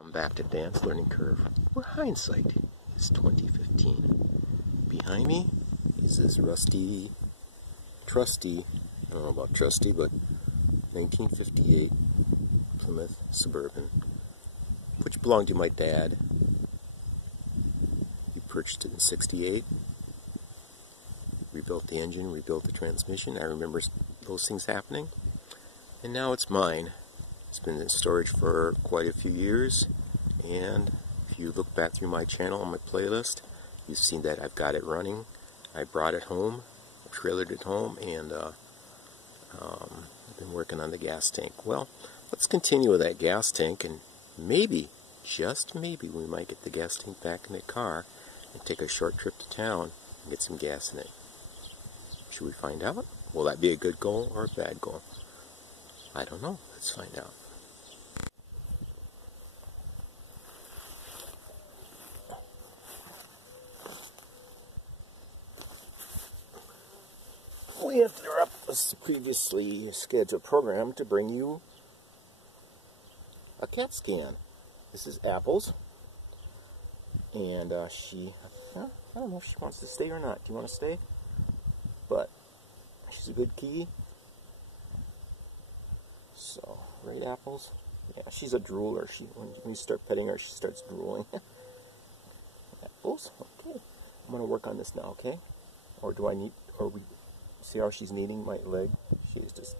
I'm back to Advanced Learning Curve, where hindsight is 2015. Behind me is this rusty, trusty, I don't know about trusty, but 1958 Plymouth Suburban, which belonged to my dad. He purchased it in '68. Rebuilt the engine, rebuilt the transmission. I remember those things happening. And now it's mine. It's been in storage for quite a few years, and if you look back through my channel on my playlist, you've seen that I've got it running. I brought it home, trailered it home, and I've been working on the gas tank. Well, let's continue with that gas tank, and maybe, just maybe, we might get the gas tank back in the car and take a short trip to town and get some gas in it. Should we find out? Will that be a good goal or a bad goal? I don't know. Let's find out. We interrupt this previously scheduled program to bring you a CAT scan. This is Apple's, and I don't know if she wants to stay or not. Do you want to stay? But she's a good kitty. So, right, Apples? Yeah, she's a drooler. When you start petting her, she starts drooling. Apples? Okay. I'm going to work on this now, okay? Or do I need, or we, see how she's kneading my leg? She's just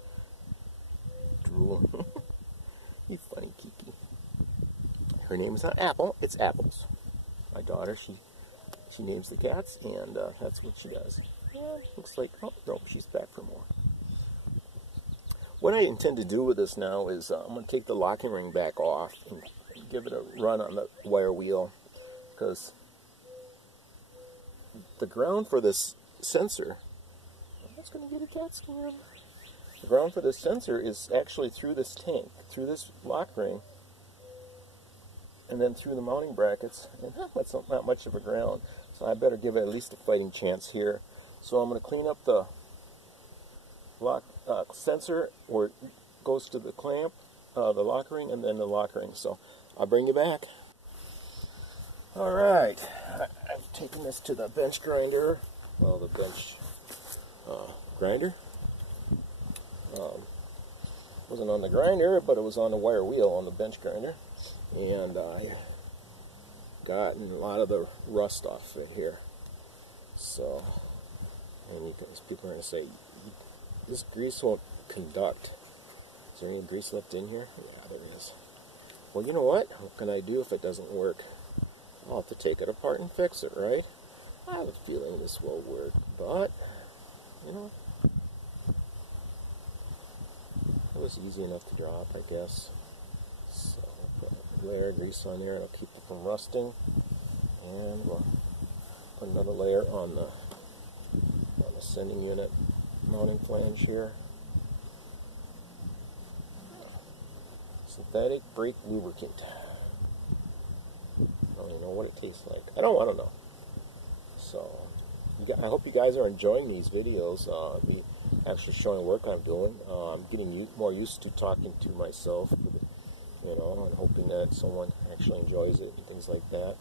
drooling. You funny Kiki. Her name is not Apple, it's Apples. My daughter, she names the cats, and that's what she does. Yeah, looks like, oh, no, she's back for more. What I intend to do with this now is I'm going to take the locking ring back off and give it a run on the wire wheel, because the ground for this sensor, I'm just going to get a CAT scan. The ground for this sensor is actually through this tank, through this lock ring, and then through the mounting brackets, and that's not much of a ground, so I better give it at least a fighting chance here. So I'm going to clean up the lock sensor where it goes to the clamp, the lock ring, and then the lock ring. So I'll bring you back. Alright, I've taken this to the bench grinder. Well, the bench grinder. Wasn't on the grinder, but it was on the wire wheel on the bench grinder. And I gotten a lot of the rust off it here. So, and people are going to say, this grease won't conduct. Is there any grease left in here? Yeah, there is. Well, you know what? What can I do if it doesn't work? I'll have to take it apart and fix it, right? I have a feeling this will work, but, you know, it was easy enough to drop, I guess. So I'll put a layer of grease on there, and it'll keep it from rusting. And we'll put another layer on the sending unit mounting flange here. Synthetic brake lubricant. I don't even know what it tastes like. I don't want to know. So, I hope you guys are enjoying these videos. Me actually showing work I'm doing. I'm getting more used to talking to myself, you know, and hoping that someone actually enjoys it and things like that.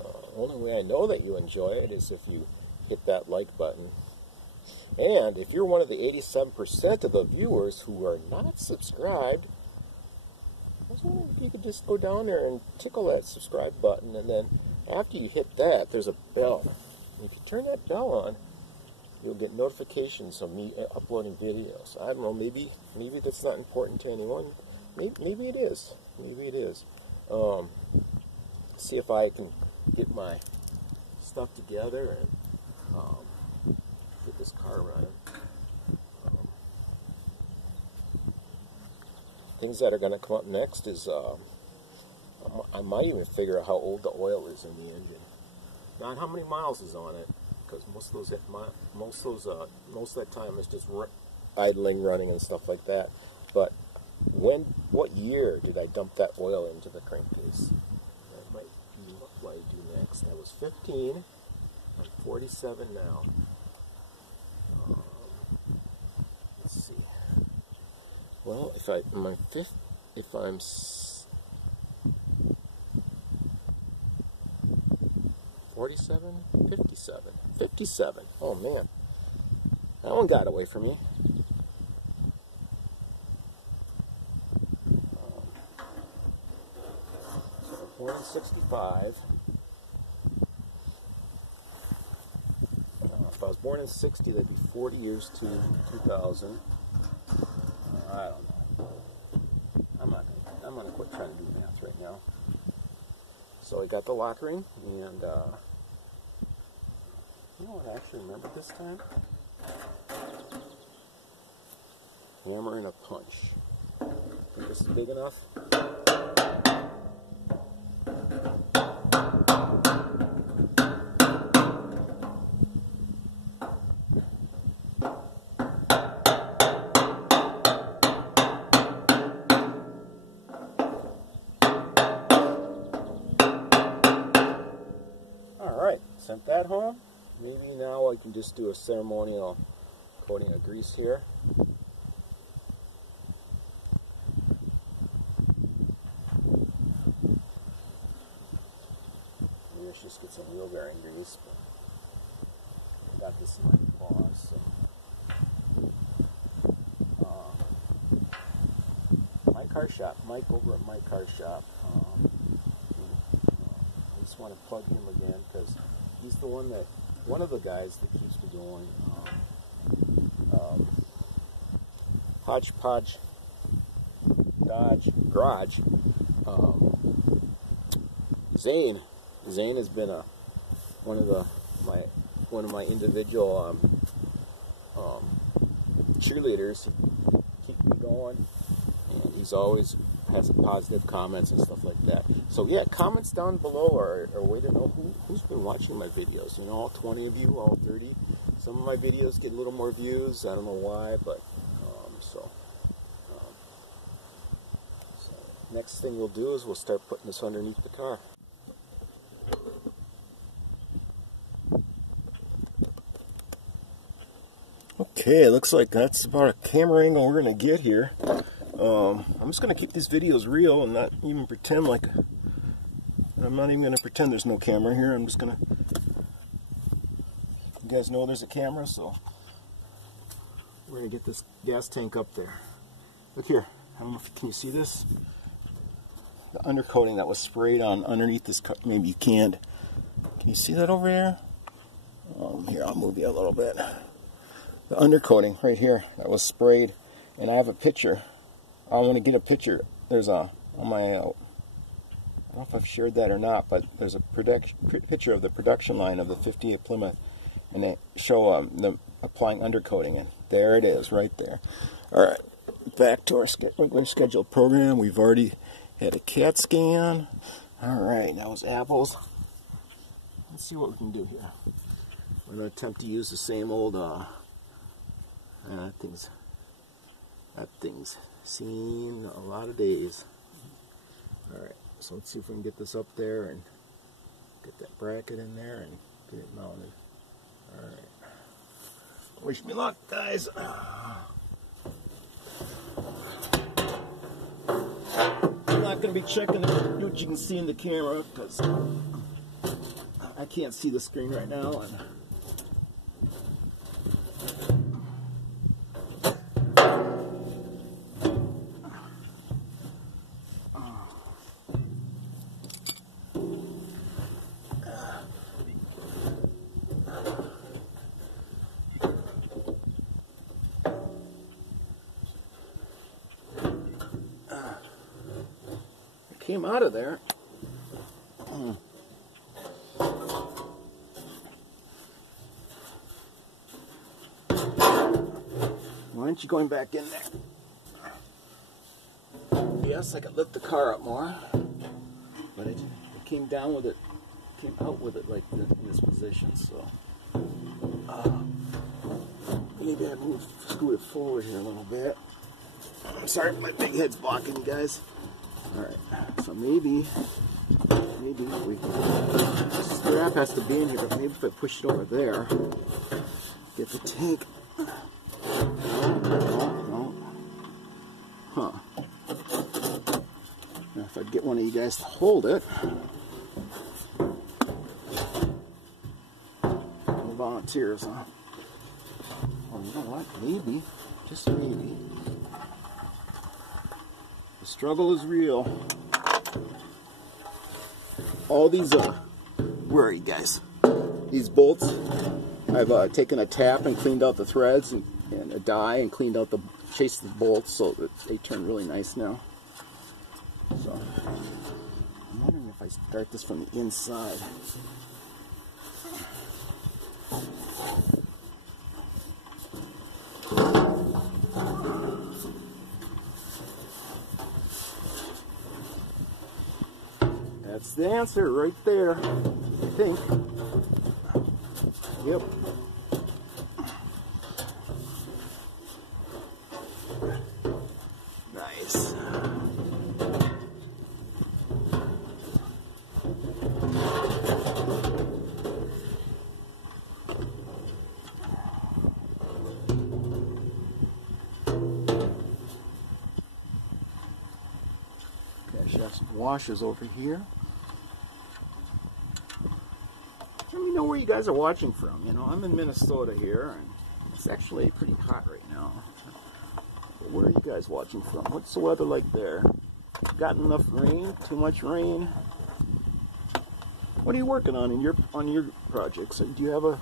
The only way I know that you enjoy it is if you hit that like button. And if you're one of the 87% of the viewers who are not subscribed, I was wondering if you could just go down there and tickle that subscribe button, and then after you hit that, there's a bell. And if you turn that bell on, you'll get notifications of me uploading videos. I don't know, maybe that's not important to anyone. Maybe it is. Maybe it is. See if I can get my stuff together and get this car running. Things that are going to come up next is I might even figure out how old the oil is in the engine. Not how many miles is on it, because most of that time is just idling, running, and stuff like that. But what year did I dump that oil into the crankcase? That might be what I do next. I was 15. I'm 47 now. Let's see. Well, if I'm 47, 57, 57. Oh man, that one got away from me. Born in 65. If I was born in 60, that'd be 40 years to 2000. I don't know. I'm gonna quit trying to do math right now. So I got the lock ring, and you know what I actually remember this time? Hammer and a punch. Think this is big enough? Alright, sent that home. Maybe now I can just do a ceremonial coating of grease here. Maybe I should just get some wheel bearing grease, but I got this in my paws, so. My car shop, Mike over at my car shop. I just want to plug him again because he's the one of the guys that keeps me going. Hodgepodge Dodge Garage. Zane has been one of my individual cheerleaders. He keeps me going, and he's always has positive comments and stuff like that. So yeah, comments down below are a way to know who's been watching my videos. You know, all 20 of you, all 30. Some of my videos get a little more views. I don't know why, but so next thing we'll do is we'll start putting this underneath the car. Okay, it looks like that's about a camera angle we're going to get here. I'm just going to keep these videos real and not even pretend like... I'm not even going to pretend there's no camera here. I'm just going to... You guys know there's a camera, so... We're going to get this gas tank up there. Look here. I don't know if can you see this? The undercoating that was sprayed on underneath this car. Maybe you can't. Can you see that over there? Here, I'll move you a little bit. The undercoating right here that was sprayed, and I have a picture. I want to get a picture. There's on my I don't know if I've shared that or not, but there's a picture of the production line of the 58 Plymouth, and they show them applying undercoating, and there it is right there. All right, back to our regular scheduled program. We've already had a CAT scan. All right, that was apples. Let's see what we can do here. We're going to attempt to use the same old that thing's seen a lot of days. Alright, so let's see if we can get this up there and get that bracket in there and get it mounted. Alright. Wish me luck, guys. I'm not going to be checking what you can see in the camera because I can't see the screen right now. And came out of there. Why aren't you going back in there? Yes, I could lift the car up more, but it came down with it, came out with it like this, in this position. So maybe I move, scoot it forward here a little bit. I'm sorry, my big head's blocking you guys. Alright, so maybe we can, the strap has to be in here, but maybe if I push it over there, get the tank. No. Huh. Now if I get one of you guys to hold it, volunteers, huh? Oh, you know what? Maybe, just maybe, the struggle is real. All these, where are you guys? These bolts, I've taken a tap and cleaned out the threads and a die and cleaned out chased the bolts so that they turn really nice now. So, I'm wondering if I start this from the inside. That's the answer right there, I think. Yep. Nice. Okay, I should have some washers over here. Let me know where you guys are watching from. You know, I'm in Minnesota here, and it's actually pretty hot right now. But where are you guys watching from? What's the weather like there? Got enough rain? Too much rain? What are you working on in your projects? Do you have a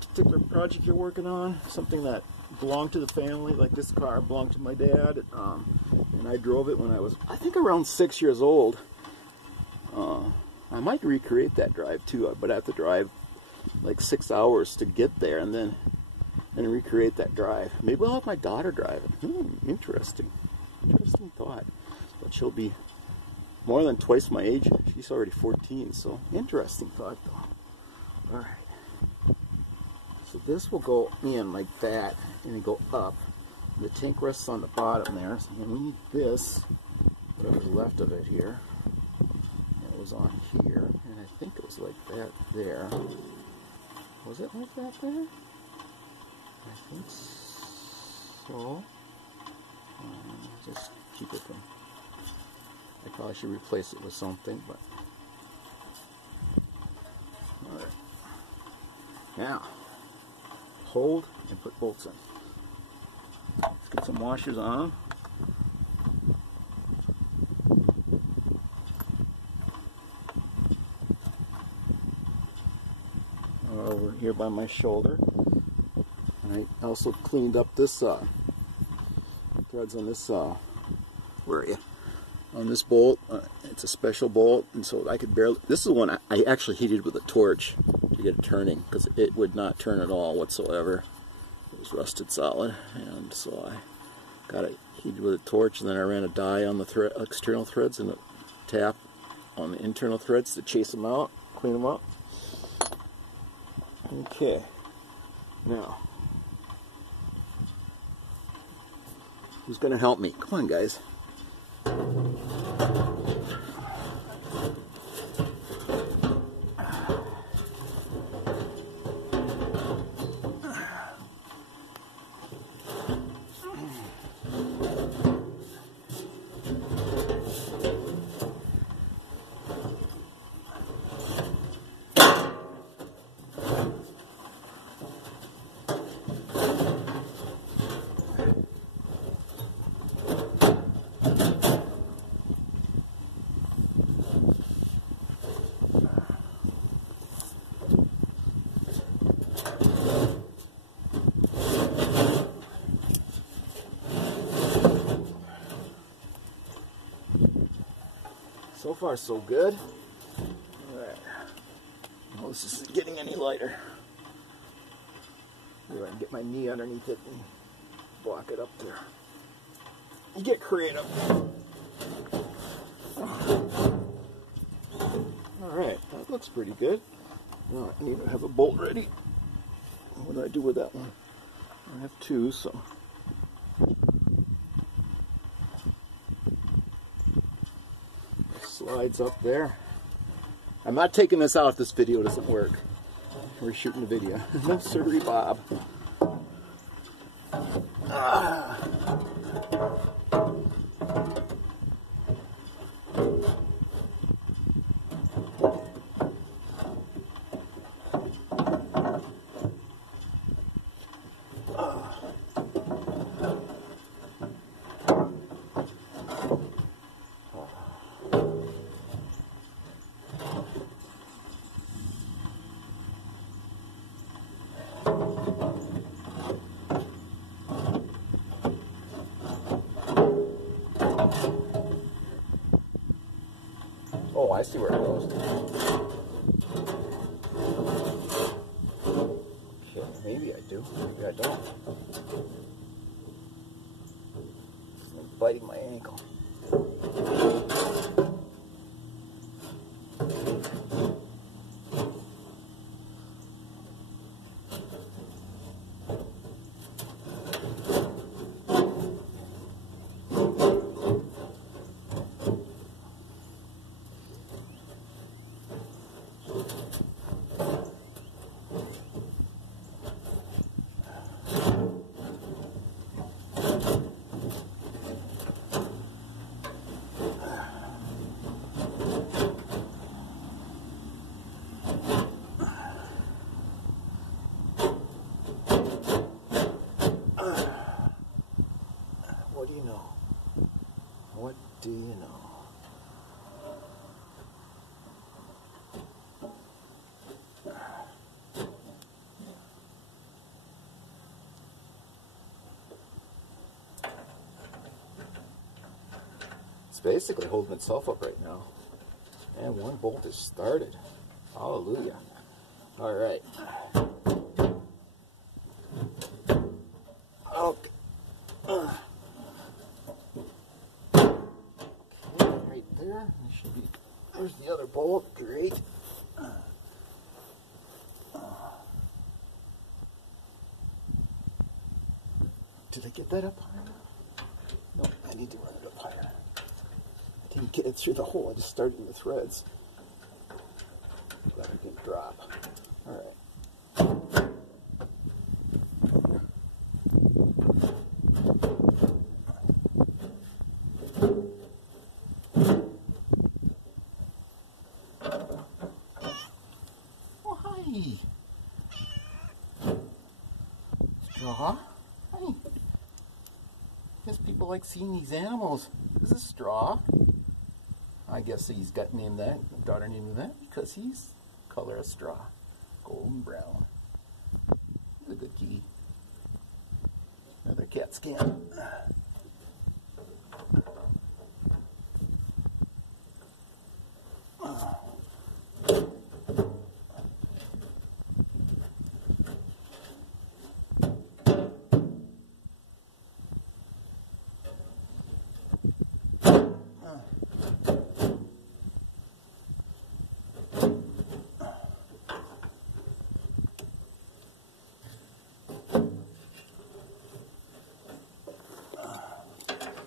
particular project you're working on? Something that belonged to the family, like this car belonged to my dad, and I drove it when I was, I think, around 6 years old. I might recreate that drive too, but I have to drive like 6 hours to get there and recreate that drive. Maybe I'll have my daughter drive it. Interesting. Interesting thought. But she'll be more than twice my age. She's already 14, so interesting thought though. Alright. So this will go in like that and go up. The tank rests on the bottom there, and we need this, whatever's left of it here. On here, and I think it was like that there. Was it like that there? I think so. Just keep it there. I probably should replace it with something, but alright. Now hold and put bolts in. Let's get some washers on. Over here by my shoulder, and I also cleaned up this threads on this where are you? On this bolt. It's a special bolt, and so I could barely. This is one I actually heated with a torch to get it turning because it would not turn at all whatsoever. It was rusted solid, and so I got it heated with a torch, and then I ran a die on the external threads and a tap on the internal threads to chase them out, clean them up. Okay, now, who's going to help me? Come on, guys. So far, so good. Alright. Well, this isn't getting any lighter. Maybe I can get my knee underneath it and block it up there. You get creative. Alright, that looks pretty good. Now I need to have a bolt ready. What do I do with that one? I have two, so. Slides up there. I'm not taking this out if this video doesn't work. We're shooting a video. No sirree, Bob. Oh, I see where it goes. Okay, maybe I do. Maybe I don't. I'm biting my ankle. What do you know? What do you know? It's basically holding itself up right now. And one bolt is started. Hallelujah. All right. Okay. Okay, right there. There should be. There's the other bolt. Great. Did I get that up high enough? Nope, I need to run it up higher. I didn't get it through the hole. I just started the threads. Glad I didn't drop. All right. Oh, hi. Straw. Hi. Guess people like seeing these animals. This is Straw. I guess he's got named that. Daughter named him that because he's color of straw, golden brown. He's a good kitty. Another cat scan.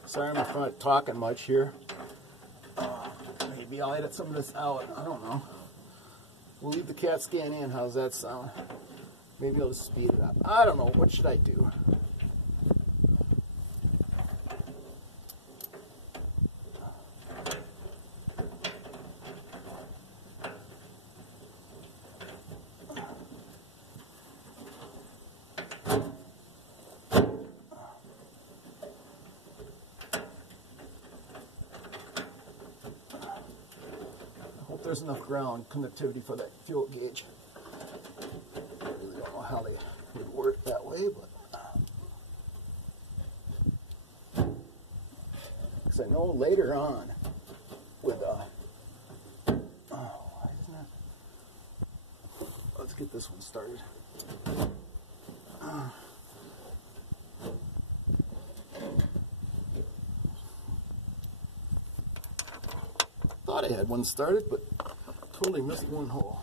Sorry I'm not talking much here. Maybe I'll edit some of this out. I don't know. We'll leave the cat scan in. How's that sound? Maybe I'll just speed it up. I don't know. What should I do? There's enough ground connectivity for that fuel gauge. I really don't know how they would work that way, but because I know later on with why isn't that? Let's get this one started. Thought I had one started, but totally missed one hole.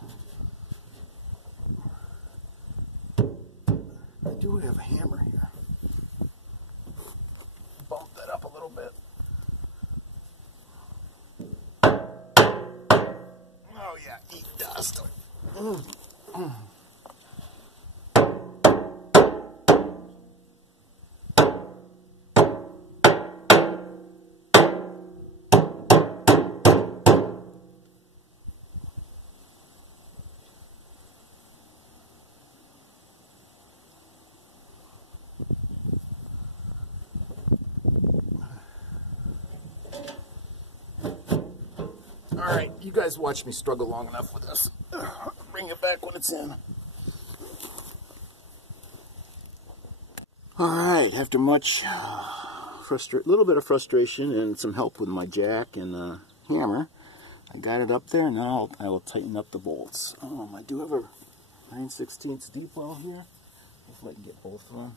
I do have a hammer here. Bump that up a little bit. Oh yeah, eat dust. Alright, you guys watch me struggle long enough with this. Bring it back when it's in. Alright, after much little bit of frustration and some help with my jack and hammer, I got it up there. Now I will tighten up the bolts. I do have a 9/16 deep well here. Hopefully I can get both of them.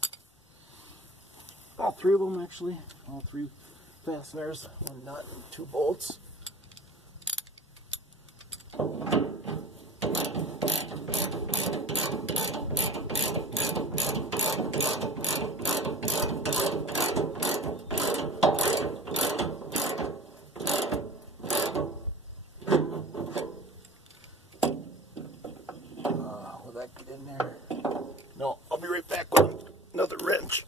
All three of them actually. All three fasteners, one nut and two bolts. Will that get in there? No, I'll be right back with another wrench.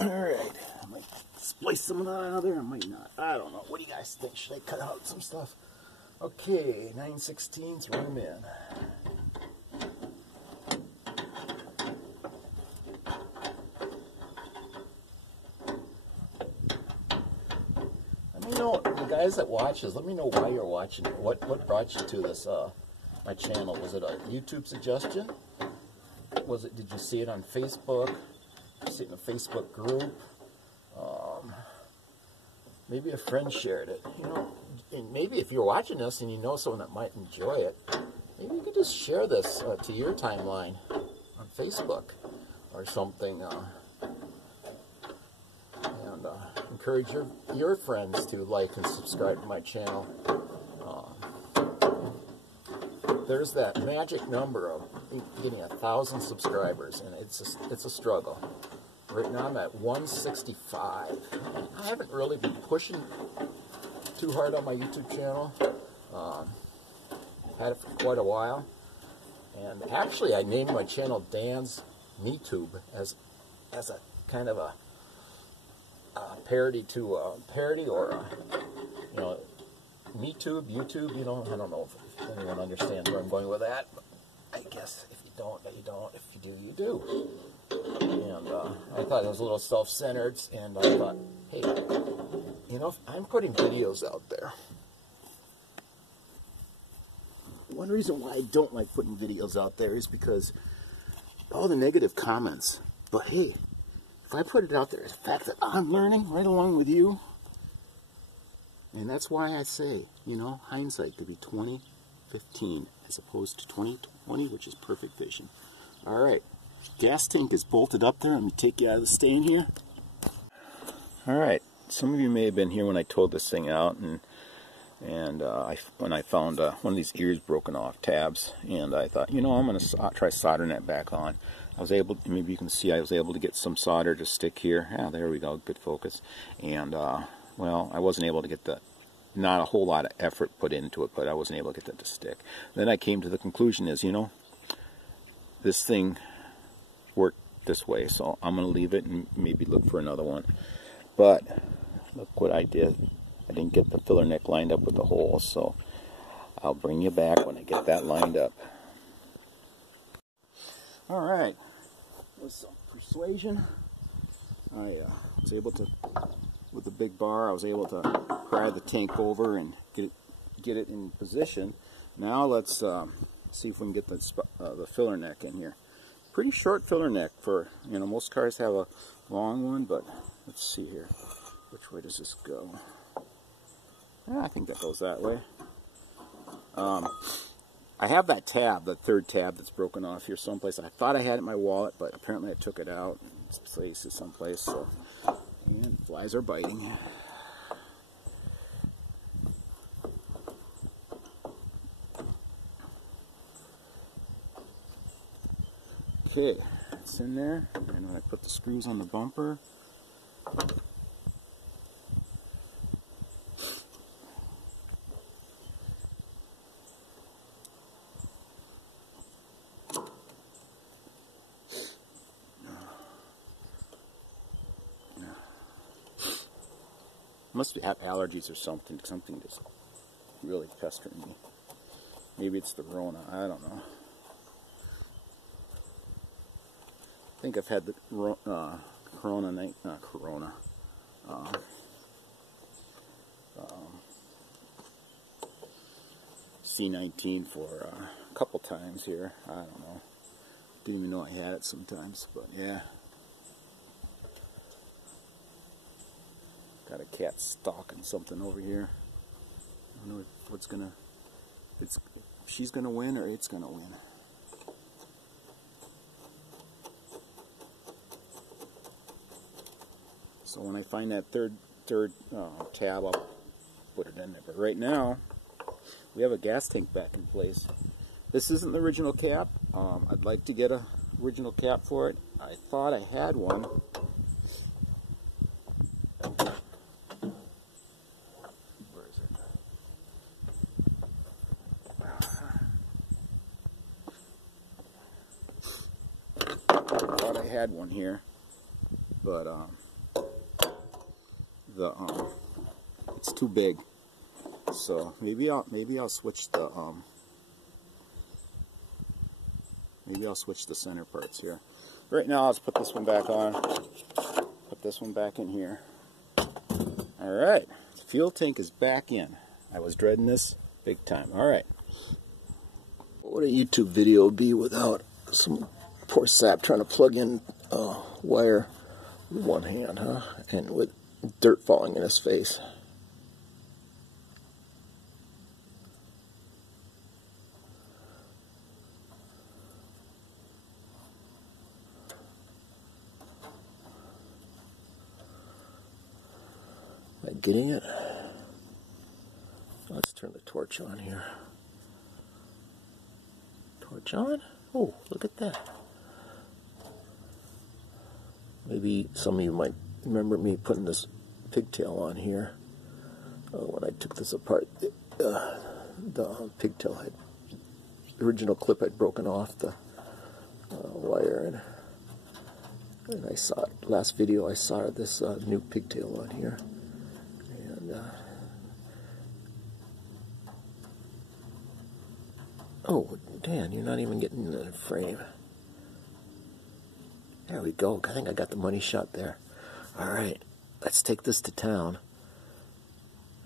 Alright, I might splice some of that out of there, I might not. I don't know. What do you guys think? Should I cut out some stuff? Okay, 9/16, run them in. Let me know, the guys that watch this, let me know why you're watching it. What brought you to this, my channel? Was it a YouTube suggestion? Did you see it on Facebook? Did you see it in a Facebook group? Maybe a friend shared it. You know, and maybe if you're watching this and you know someone that might enjoy it, maybe you could just share this to your timeline on Facebook or something, and encourage your friends to like and subscribe to my channel. There's that magic number of getting 1,000 subscribers, and it's a struggle. Right now I'm at 165. I haven't really been pushing too hard on my YouTube channel. Had it for quite a while. And actually I named my channel Dan's MeTube as a kind of a parody to or you know, MeTube, YouTube, you know, I don't know if anyone understands where I'm going with that, but I guess if you don't, you don't. If you do, you do. And I thought it was a little self-centered, and I thought, hey, you know, I'm putting videos out there. One reason why I don't like putting videos out there is because all the negative comments. But hey, if I put it out there, the fact that I'm learning right along with you, and that's why I say, you know, hindsight could be 20/15 as opposed to 20/20, which is perfect vision. All right. Gas tank is bolted up there. Let me take you out of the stain here. Alright, some of you may have been here when I towed this thing out, and when I found one of these ears broken off, tabs, and I thought, you know, I'm going to try soldering that back on. I was able, maybe you can see, I was able to get some solder to stick here. Yeah, there we go, good focus. And, well, I wasn't able to get not a whole lot of effort put into it, but I wasn't able to get that to stick. Then I came to the conclusion is, you know, this thing work this way, so I'm going to leave it and maybe look for another one. But look what I did. I didn't get the filler neck lined up with the holes, so I'll bring you back when I get that lined up. Alright, with some persuasion, I was able to, with the big bar, I was able to pry the tank over and get it in position. Now let's see if we can get the filler neck in here. Pretty short filler neck for, you know, most cars have a long one, but let's see here. Which way does this go? Yeah, I think that goes that way. I have that tab, the third tab that's broken off here someplace. I thought I had it in my wallet, but apparently I took it out. It's placed someplace, so, and flies are biting. Okay, it's in there, and when I put the screws on the bumper, must have allergies or something just really pestering me. Maybe it's the Rona, I don't know. I think I've had the C19 for a couple times here. I don't know. Didn't even know I had it sometimes, but yeah. Got a cat stalking something over here. I don't know what's gonna, if she's gonna win or it's gonna win. So when I find that third tab, I'll put it in there. But right now, we have a gas tank back in place. This isn't the original cap. I'd like to get a original cap for it. I thought I had one. Where is it? I thought I had one here, but it's too big. So maybe I'll switch the center parts here. Right now, let's put this one back on. Put this one back in here. All right, the fuel tank is back in. I was dreading this big time. All right. What would a YouTube video be without some poor sap trying to plug in wire with one hand, huh? And with dirt falling in his face. Am I getting it? Let's turn the torch on here. Torch on? Oh, look at that. Maybe some of you might remember me putting this pigtail on here. When I took this apart, the pigtail had, the original clip had broken off the wire, and I saw it, last video I saw this new pigtail on here. And oh, Dan, you're not even getting in the frame. There we go. I think I got the money shot there. All right, let's take this to town.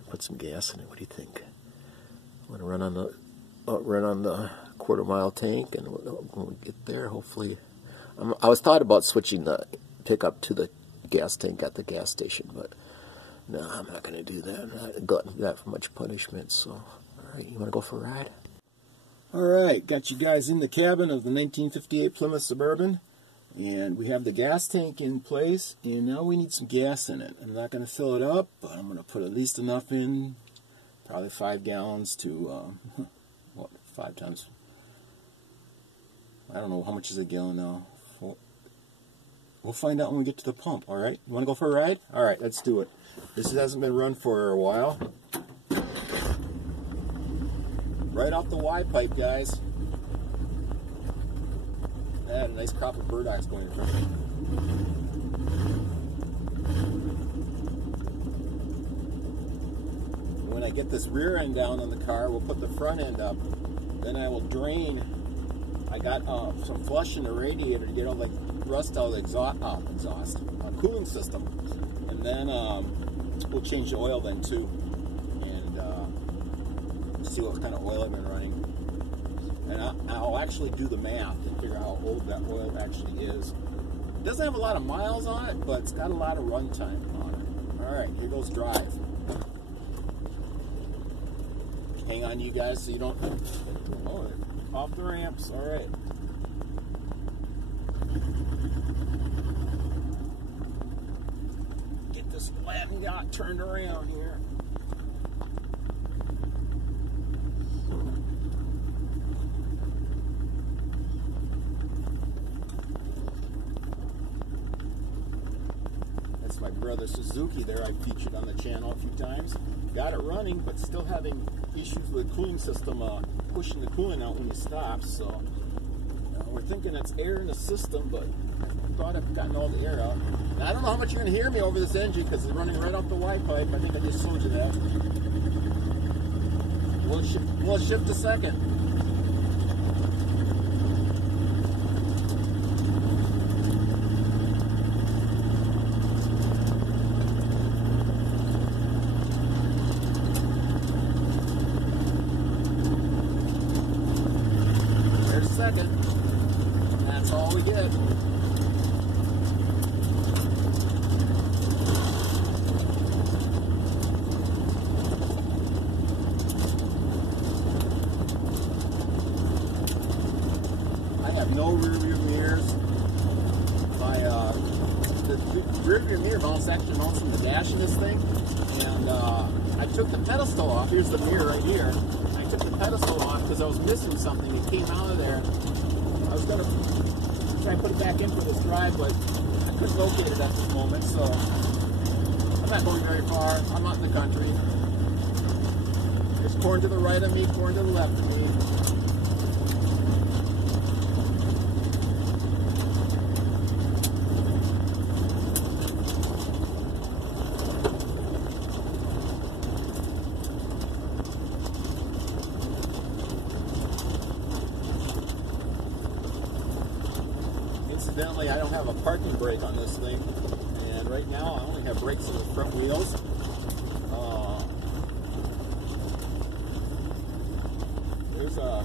Put some gas in it. What do you think? I'm gonna run on the quarter-mile tank, and when we get there, hopefully, I was thought about switching the pickup to the gas tank at the gas station, but no, I'm not gonna do that. I'm not glutton for that much punishment. So, all right, you wanna go for a ride? All right, got you guys in the cabin of the 1958 Plymouth Suburban. And we have the gas tank in place, and now we need some gas in it. I'm not going to fill it up, but I'm going to put at least enough in, probably 5 gallons to, what, 5 times, I don't know, how much is a gallon now? We'll find out when we get to the pump, all right? You want to go for a ride? All right, let's do it. This hasn't been run for a while. Right off the Y pipe, guys. I had a nice crop of burdocks going in front of me. When I get this rear end down on the car, we'll put the front end up. Then I will drain. I got some flush in the radiator to get all the rust out of the exhaust cooling system. And then we'll change the oil then too. And see what kind of oil I've been running. And I'll actually do the math and figure out how old that oil actually is. It doesn't have a lot of miles on it, but it's got a lot of run time on it. All right, here goes drive. Hang on, you guys, so you don't... Oh, off the ramps, all right. Get this Latin yacht turned around here. My brother Suzuki there, I featured on the channel a few times. Got it running, but still having issues with the cooling system, pushing the coolant out when you stop. So we're thinking it's air in the system, but I thought I've gotten all the air out. And I don't know how much you're going to hear me over this engine because it's running right off the Y pipe. I think I just told you that. We'll shift a second. mirror mounts actually mounts on the dash of this thing, and I took the pedestal off. Here's the mirror right here. I took the pedestal off because I was missing something. It came out of there. I was going to try and put it back in for this drive, but I couldn't locate it at this moment, so I'm not going very far. I'm out in the country. There's corn to the right of me, corn to the left of me. Incidentally, I don't have a parking brake on this thing, and right now I only have brakes on the front wheels. There's a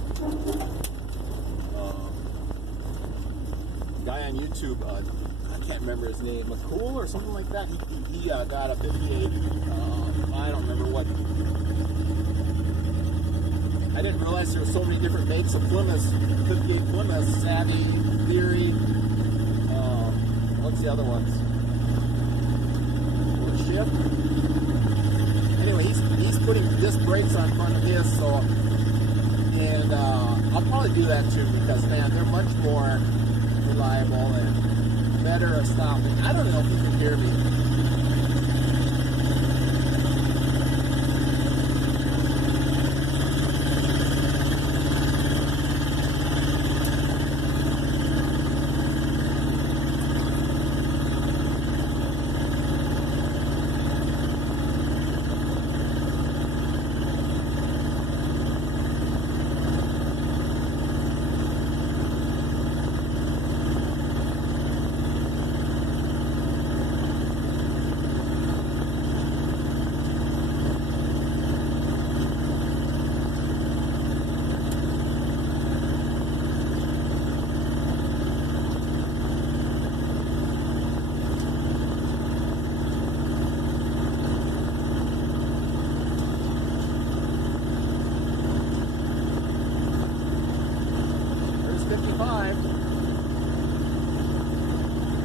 guy on YouTube, I can't remember his name, McCool or something like that. He got a 58, I don't remember what. I didn't realize there were so many different makes of Plymouth, 58 Plymouth, Savvy, Theory, what's the other ones? Shift? Anyway, he's putting disc brakes on front of his, so, and I'll probably do that too, because man, they're much more reliable and better at stopping. I don't know if you can hear me.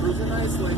Cruising nicely.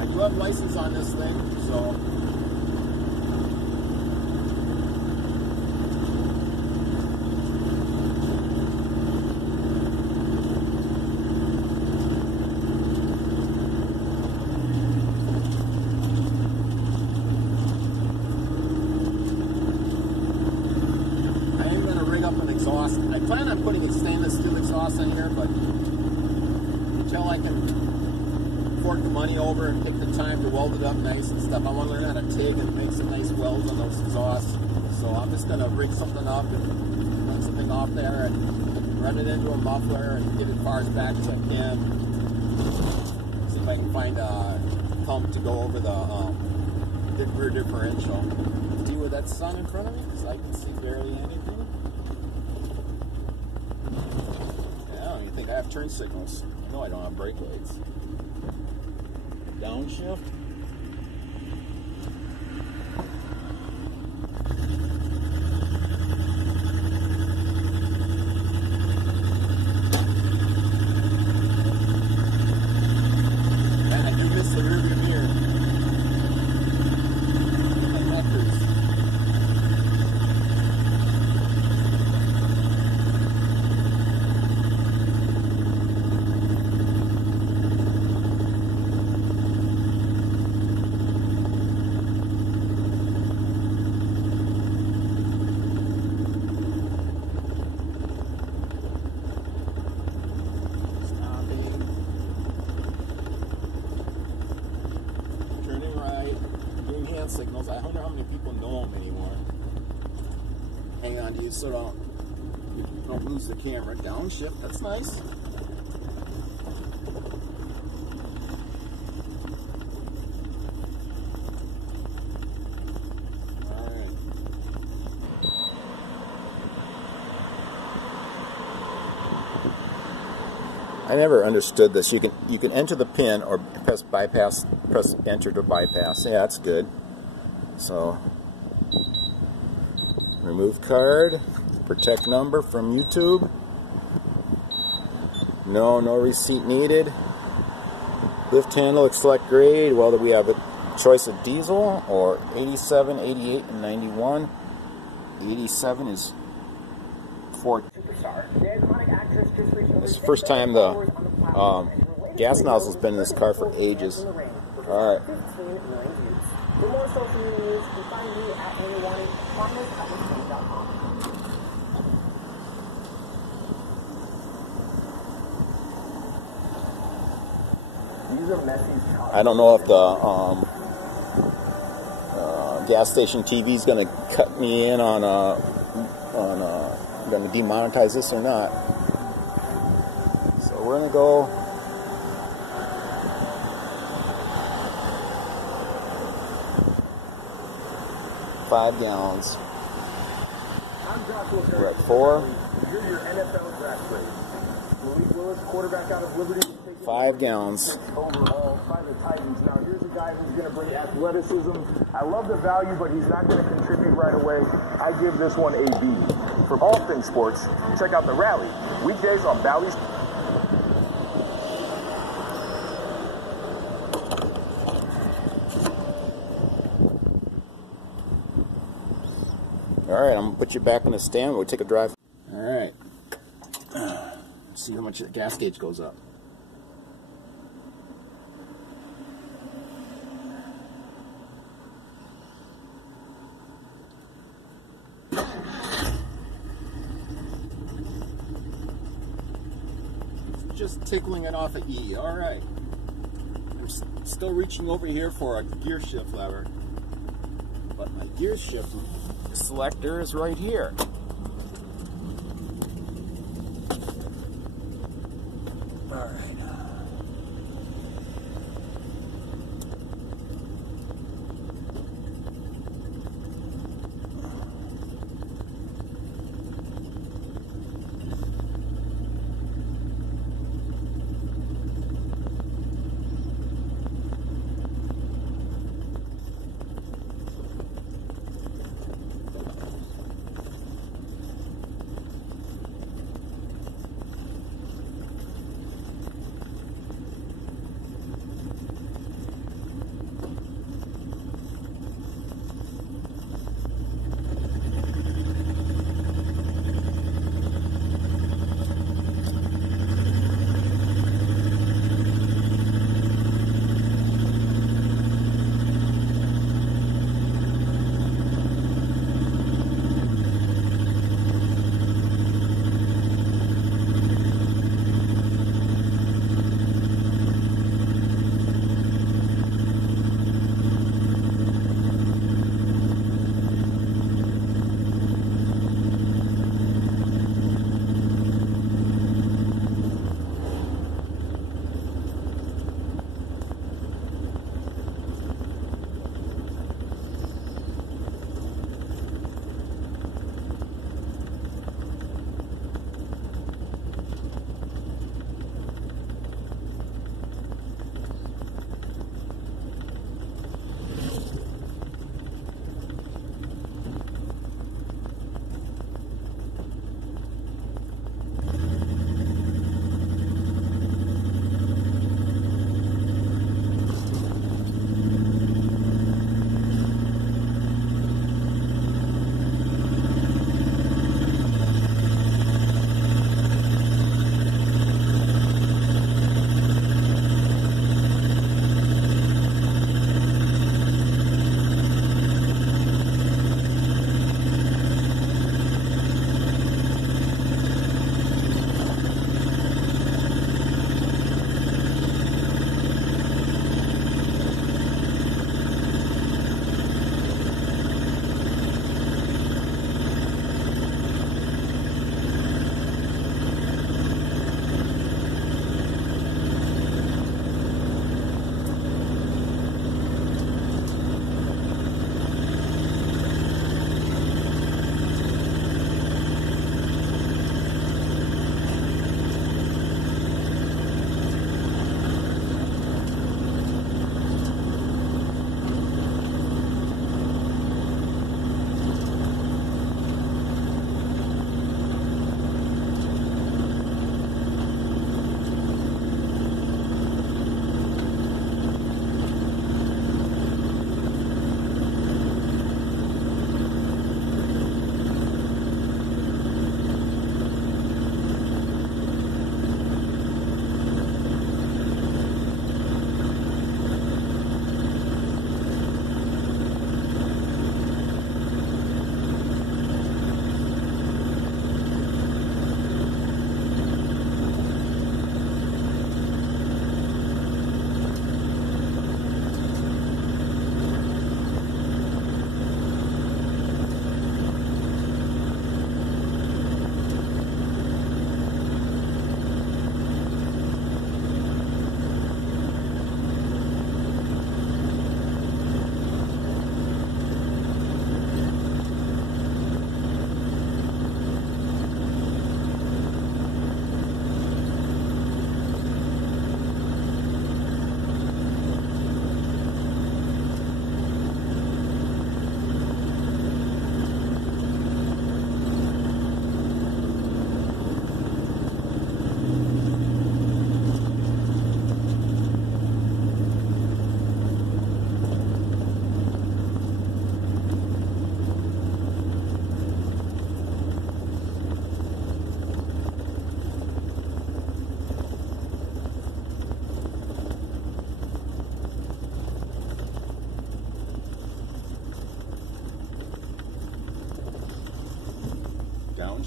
I have license on this thing, so I am going to rig up an exhaust. I plan on putting a stainless steel exhaust in here, but until I can fork the money over and take the time to weld it up nice and stuff. I want to learn how to TIG and make some nice welds on those exhausts. So I'm just going to rig something up and run something off there and run it into a muffler and get it as far as back as I can. See if I can find a pump to go over the rear differential. See where that's sun in front of me? Because I can see barely anything. Yeah, I don't even think I have turn signals. I know I don't have brake lights. Downshift. Man, I do miss the rearview mirror. And that cruise. Signals. I wonder how many people know them anymore. Hang on, dude, so don't lose the camera. Downshift, that's nice. I never understood this. You can enter the pin or press enter to bypass. Yeah, that's good. So remove card, protect number from YouTube. No receipt needed. Lift handle, select grade. Well, we have a choice of diesel or 87, 88, and 91. 87 is Ford. This is the first time the gas nozzle's been in this car for ages. Alright. For more social media news, you can find me at Plymouth@Plymouth.com. I don't know if the gas station TV is going to cut me in on going to demonetize this or not. So we're going to go. $5 gallons. We're at 4. Quarterback out of Liberty. 5 gallons. Overall, by the Titans. Now, here's a guy who's going to bring athleticism. I love the value, but he's not going to contribute right away. I give this one a B. For all things sports, check out The Rally. Weekdays on Bally's. Alright, I'm going to put you back on the stand. We'll take a drive. Alright. See how much the gas gauge goes up. Just tickling it off at E. Alright. I'm still reaching over here for a gear shift lever. But my gear shift selector is right here. Alright.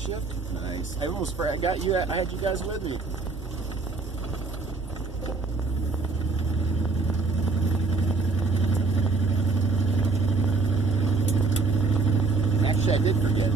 shift? Nice. I almost forgot. I got you. I had you guys with me. Actually, I did forget.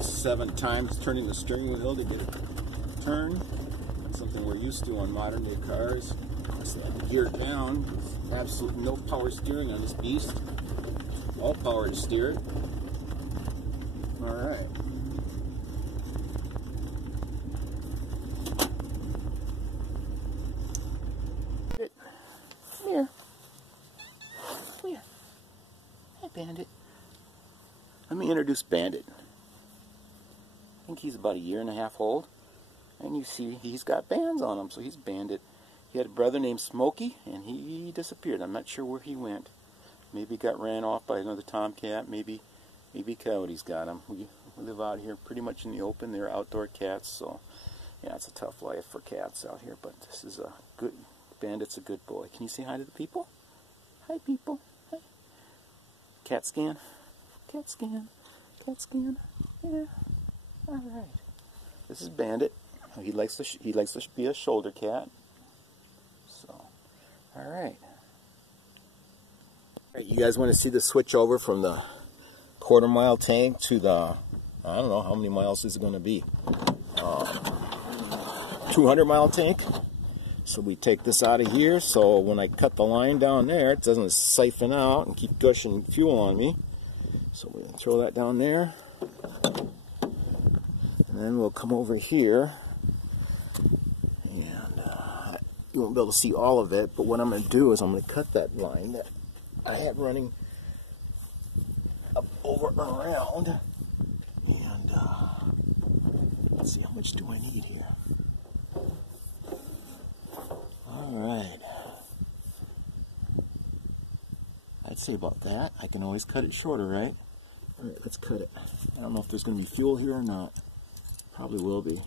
Seven times turning the steering wheel to get it to turn. That's something we're used to on modern day cars. So I have to gear it down. There's absolutely no power steering on this beast. All power to steer it. Alright. Come here. Come here. Hey, Bandit. Let me introduce Bandit. I think he's about 1.5 years old, and you see he's got bands on him, so he's Bandit. He had a brother named Smokey, and he disappeared. I'm not sure where he went. Maybe he got ran off by another tomcat. Maybe coyotes got him. We live out here pretty much in the open. They're outdoor cats, so yeah, it's a tough life for cats out here. But this is a good Bandit's a good boy. Can you say hi to the people? Hi, people. Hi. Cat scan. Cat scan. Cat scan. Yeah. All right. This is Bandit. He likes to be a shoulder cat. So, all right. You guys want to see the switch over from the 1/4 mile tank to the, I don't know how many miles is it going to be, 200 mile tank. So we take this out of here, so when I cut the line down there, it doesn't siphon out and keep gushing fuel on me. So we throw that down there. And then we'll come over here, and you won't be able to see all of it, but what I'm going to do is I'm going to cut that line that I had running up over and around, and let's see, how much do I need here? Alright, I'd say about that. I can always cut it shorter, right? Alright, let's cut it. I don't know if there's going to be fuel here or not. Probably will be.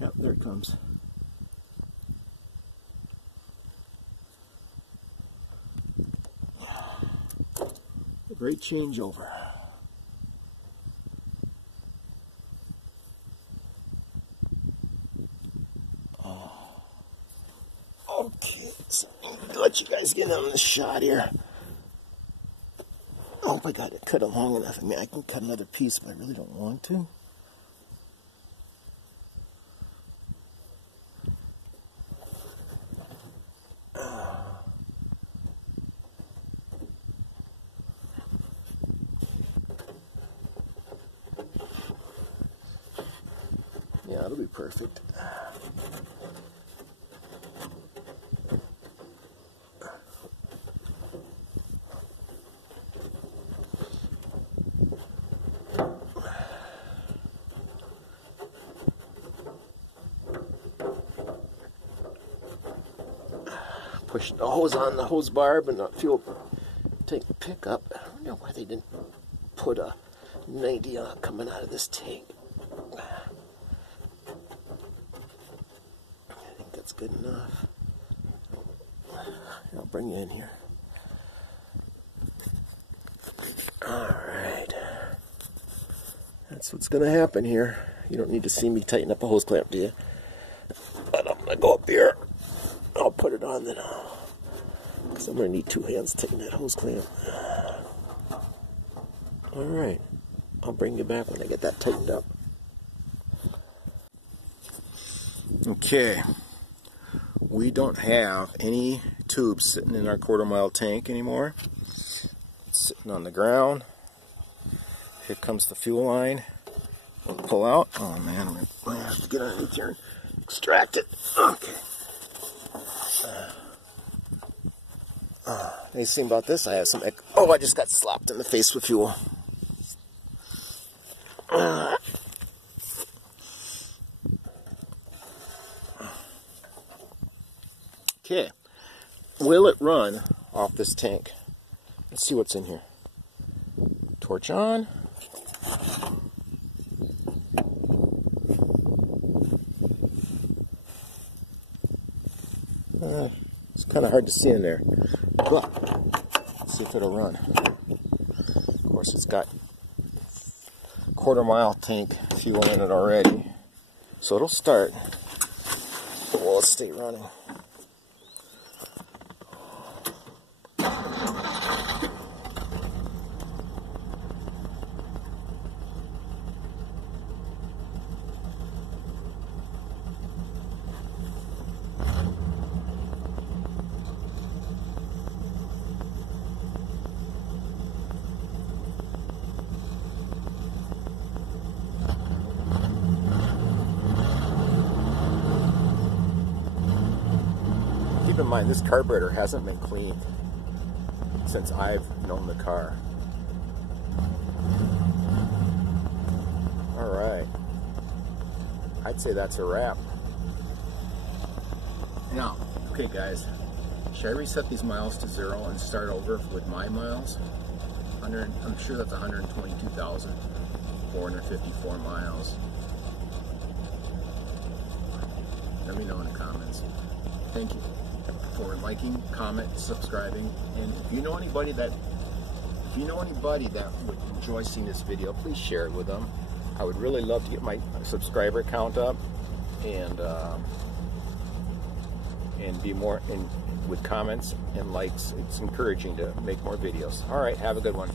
Yep, there it comes. Great changeover. Okay, so let you guys get on the shot here. I hope I got it cut it long enough. I mean, I can cut another piece, but I really don't want to. Yeah, it'll be perfect. push the hose on the hose barb and the fuel tank pickup. I don't know why they didn't put a 90 coming out of this tank. I think that's good enough. I'll bring you in here. Alright. That's what's going to happen here. You don't need to see me tighten up a hose clamp, do you? But I'm going to go up here. I'll put it on then. Because I'm going to need 2 hands to tighten that hose clamp. Alright. I'll bring you back when I get that tightened up. Okay. We don't have any tubes sitting in our quarter-mile tank anymore. It's sitting on the ground. Here comes the fuel line. We'll pull out. Oh man, I'm going to have to get underneath here and extract it. Okay. Nice thing about this, I have some. Oh, I just got slapped in the face with fuel. Okay. Will it run off this tank? Let's see what's in here. Torch on. It's kind of hard to see in there, but let's see if it'll run. Of course, it's got quarter-mile tank fuel in it already, so it'll start, but will it stay running? Keep in mind, this carburetor hasn't been cleaned since I've known the car. Alright. I'd say that's a wrap. Now, okay guys, should I reset these miles to 0 and start over with my miles? I'm sure that's 122,454 miles. Let me know in the comments. Thank you for liking, comment, subscribing, and if you know anybody that would enjoy seeing this video, please share it with them. I would really love to get my subscriber count up and be more in with comments and likes. It's encouraging to make more videos. All right, have a good one.